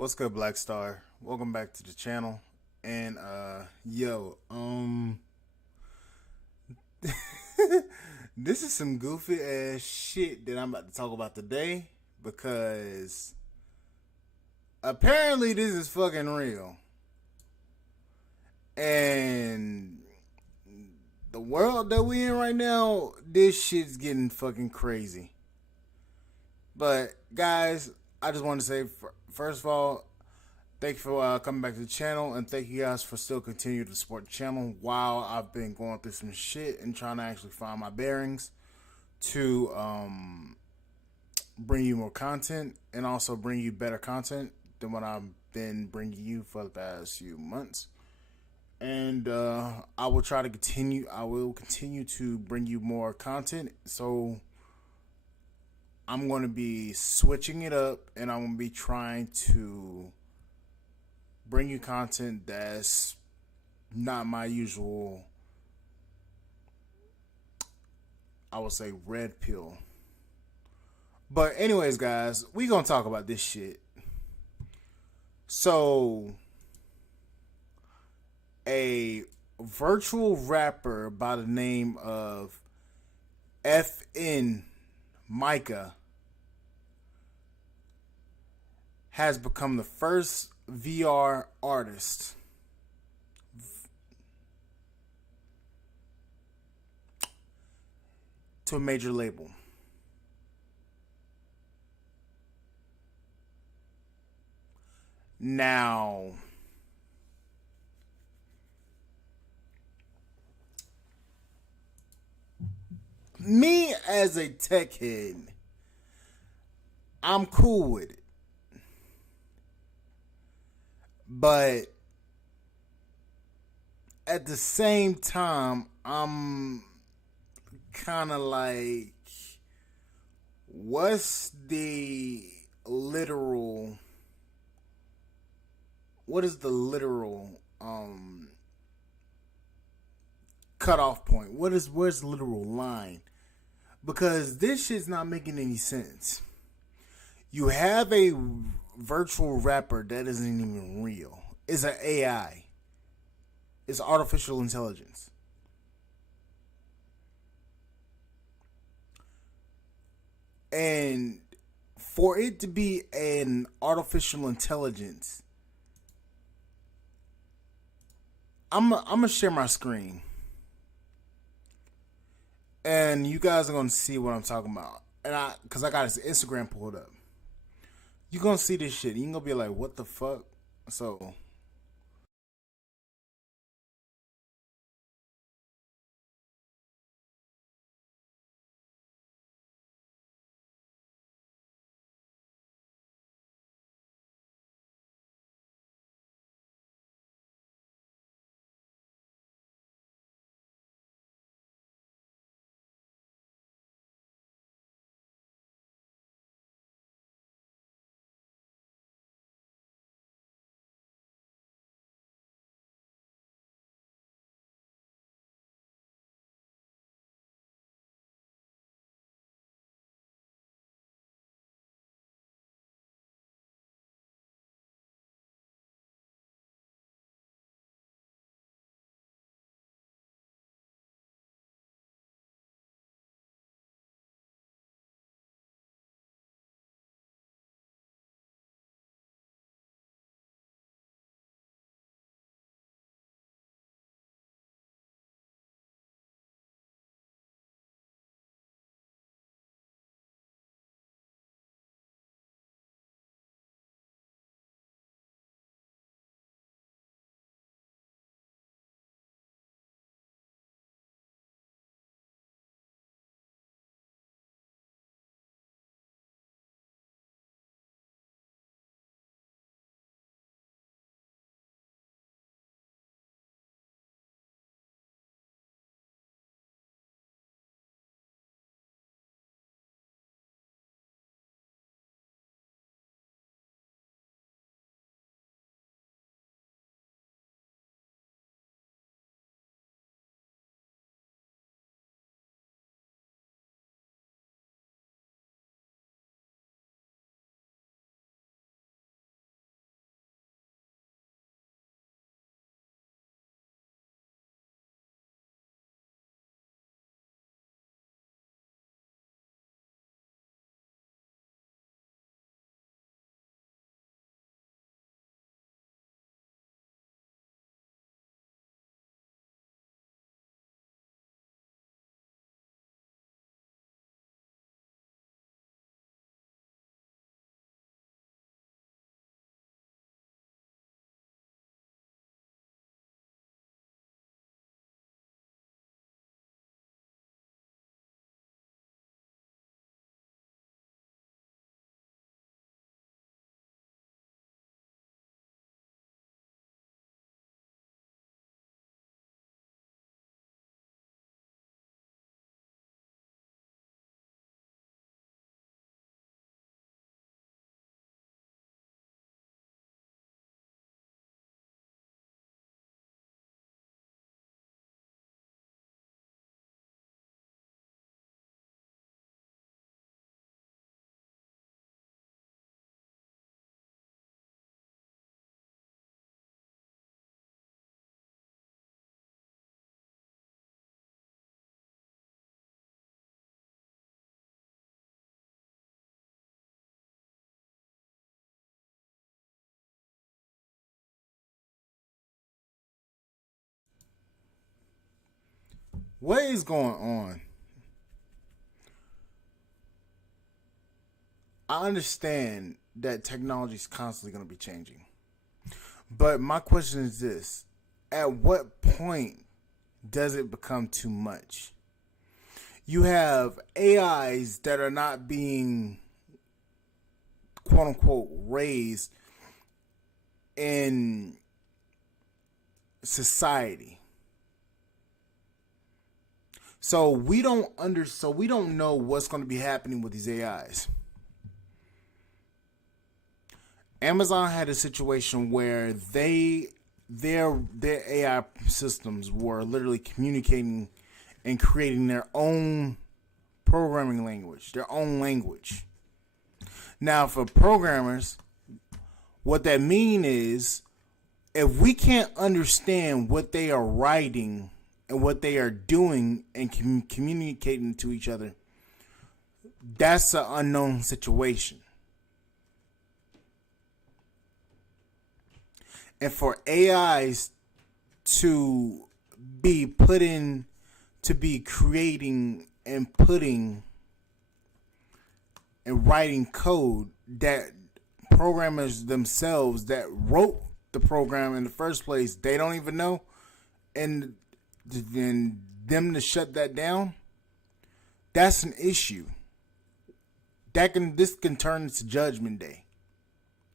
What's good, Black Star? Welcome back to the channel. And this is some goofy ass shit that I'm about to talk about today because apparently this is fucking real. And the world that we in right now, this shit's getting fucking crazy. But guys, I just want to say first of all, thank you for coming back to the channel, and thank you guys for still continuing to support the channel while I've been going through some shit and trying to actually find my bearings to bring you more content and also bring you better content than what I've been bringing you for the past few months. And I will try to continue. I will continue to bring you more content. So I'm going to be switching it up, and I'm going to be trying to bring you content that's not my usual, I would say, red pill. But anyways, guys, we gonna talk about this shit. So, a virtual rapper by the name of FN Micah has become the first VR artist to a major label. Now, me as a tech head, I'm cool with it. But at the same time, I'm kind of like, what's the literal? What is the literal cutoff point? Where's the literal line? Because this shit's not making any sense. You have a virtual rapper that isn't even real. It's an AI. It's artificial intelligence. And for it to be an artificial intelligence, I'm gonna share my screen, and you guys are gonna see what I'm talking about. And cause I got his Instagram pulled up. You're gonna see this shit. You're gonna be like, what the fuck? So What is going on? I understand that technology is constantly going to be changing. But my question is this: at what point does it become too much? You have AIs that are not being quote unquote raised in society. So we don't know what's going to be happening with these AIs. Amazon had a situation where their AI systems were literally communicating and creating their own programming language, their own language. Now, for programmers, what that means is if we can't understand what they are writing and what they are doing and communicating to each other, that's an unknown situation. And for AIs to be put in, to be creating and putting and writing code that programmers themselves that wrote the program in the first place, they don't even know, and then them to shut that down, that's an issue. This can turn into Judgment Day,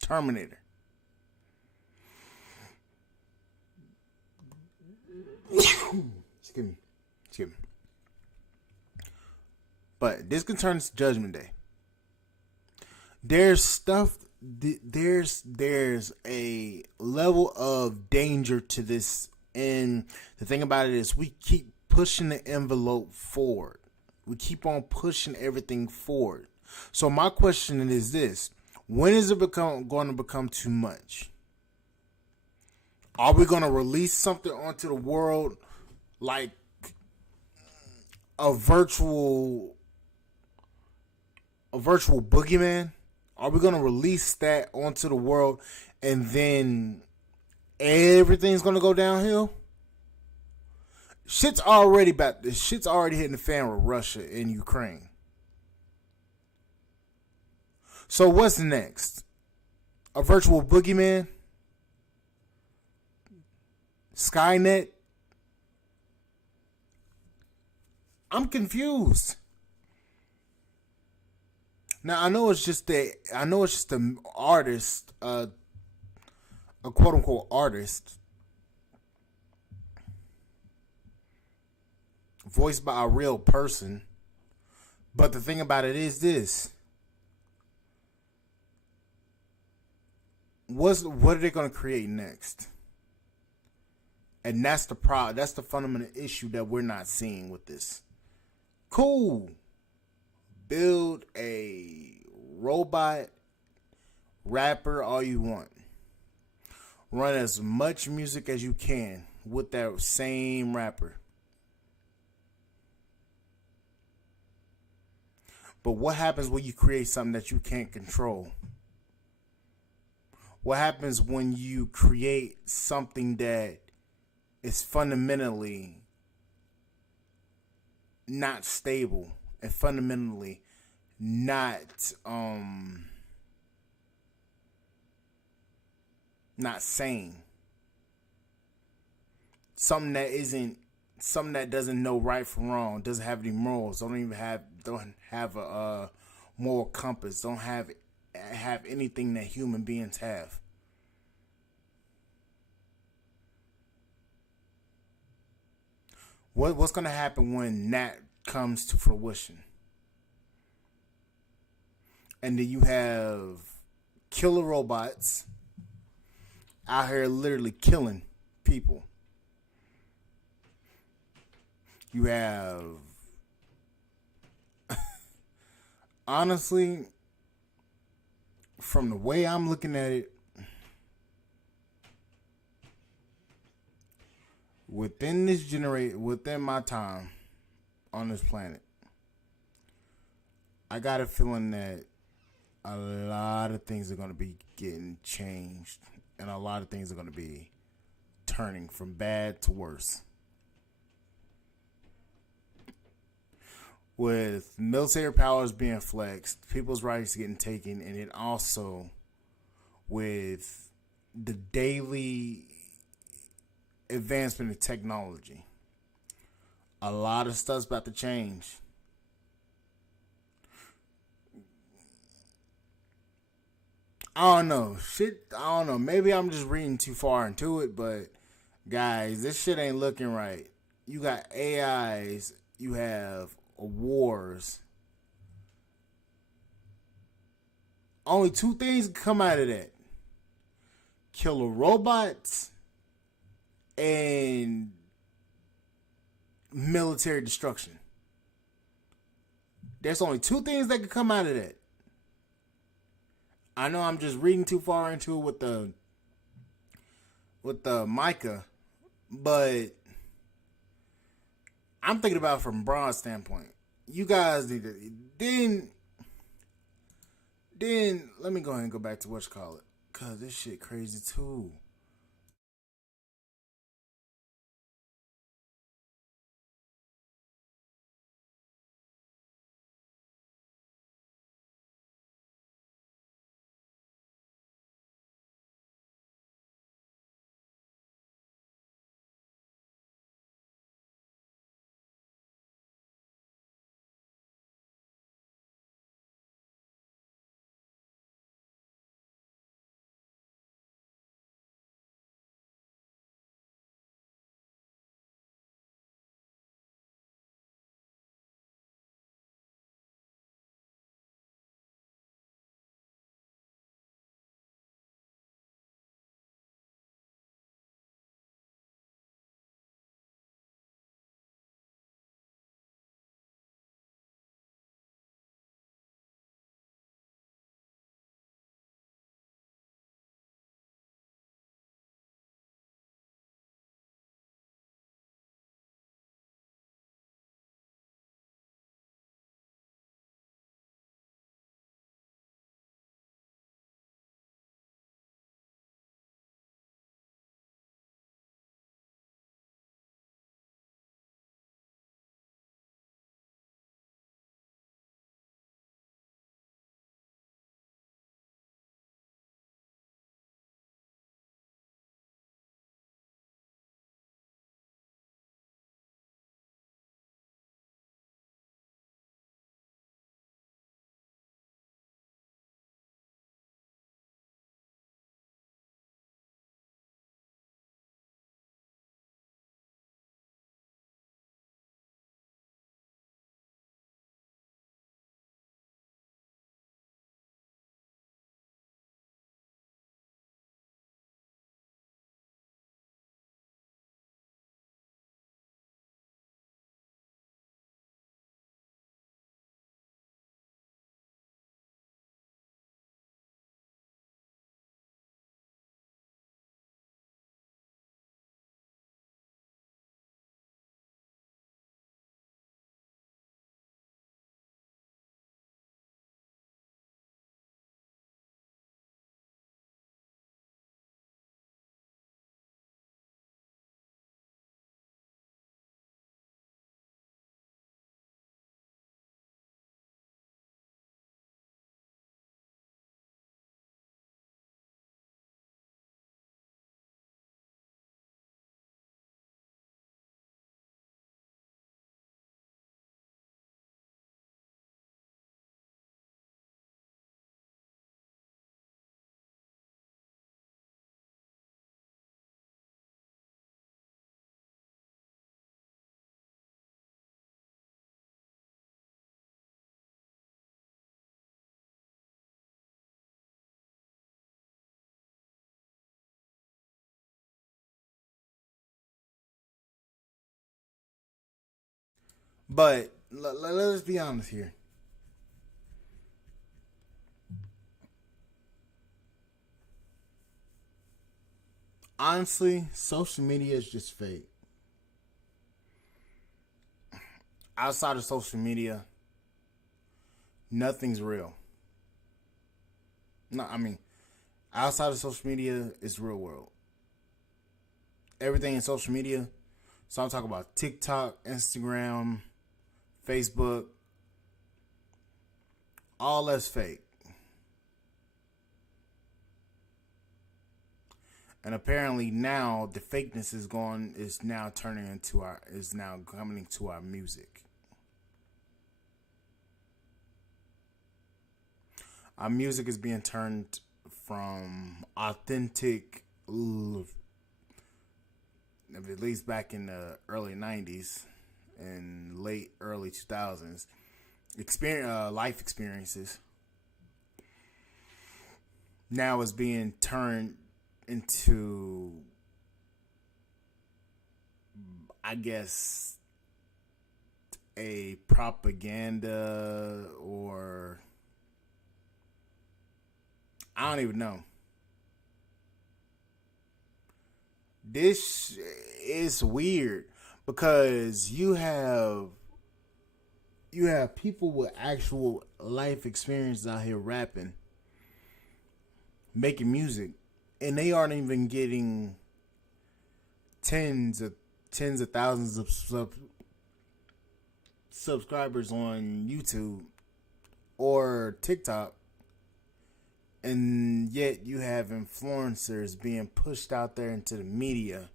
Terminator. Excuse me. Excuse me. But this can turn into Judgment Day. There's stuff. There's a level of danger to this, and the thing about it is, we keep pushing the envelope forward. We keep on pushing everything forward. So my question is this: when is it going to become too much? Are we going to release something onto the world like a virtual boogeyman? Are we going to release that onto the world and then everything's going to go downhill? Shit's already hitting the fan with Russia and Ukraine. So what's next? A virtual boogeyman? Skynet? I'm confused. Now I know it's just the artist, a quote unquote artist, voiced by a real person. But the thing about it is this: what are they going to create next? And that's the problem. That's the fundamental issue that we're not seeing with this. Cool. Build a robot rapper all you want. Run as much music as you can with that same rapper. But what happens when you create something that you can't control? What happens when you create something that is fundamentally not stable and fundamentally not sane? Something that doesn't know right from wrong, doesn't have any morals, don't have a moral compass, don't have anything that human beings have. What's going to happen when that comes to fruition? And then you have killer robots out here literally killing people. You have, honestly, from the way I'm looking at it, within my time on this planet, I got a feeling that a lot of things are going to be getting changed, and a lot of things are going to be turning from bad to worse. with military powers being flexed, people's rights getting taken, and then also with the daily advancement of technology. A lot of stuff's about to change. I don't know. Shit, I don't know. Maybe I'm just reading too far into it, but guys, this shit ain't looking right. You got AIs, you have wars. Only two things can come out of that: killer robots and military destruction. There's only two things that can come out of that. I know I'm just reading too far into it with the Micah, but I'm thinking about it from a broad standpoint. You guys need to then let me go ahead and go back to what you call it, cause this shit crazy too. But let's be honest here. Honestly, social media is just fake. Outside of social media, nothing's real. No, I mean, outside of social media is real world. Everything in social media. So I'm talking about TikTok, Instagram, Facebook. All that's fake. And apparently now the fakeness is now coming to our music. Our music is being turned from authentic, at least back in the early 90s and late early 2000s, life experiences. Now is being turned into, I guess, a propaganda, or I don't even know. This is weird because you have people with actual life experience out here rapping, making music, and they aren't even getting tens of thousands of subscribers on YouTube or TikTok, and yet you have influencers being pushed out there into the media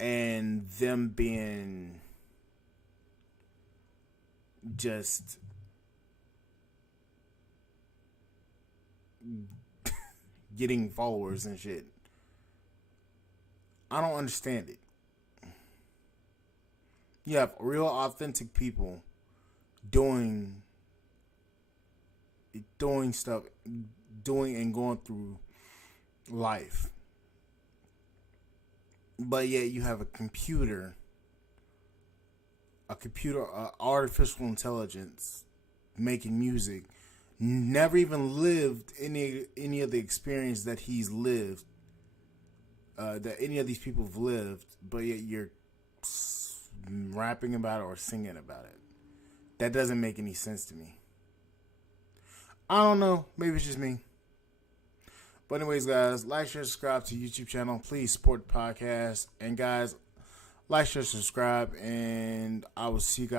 and them being just getting followers and shit. I don't understand it. You have real authentic people doing stuff, doing and going through life. But yet you have a computer, artificial intelligence making music, never even lived any of the experience that he's lived, that any of these people have lived, but yet you're rapping about it or singing about it. That doesn't make any sense to me. I don't know. Maybe it's just me. But anyways, guys, like, share, subscribe to the YouTube channel. Please support the podcast. And guys, like, share, subscribe, and I will see you guys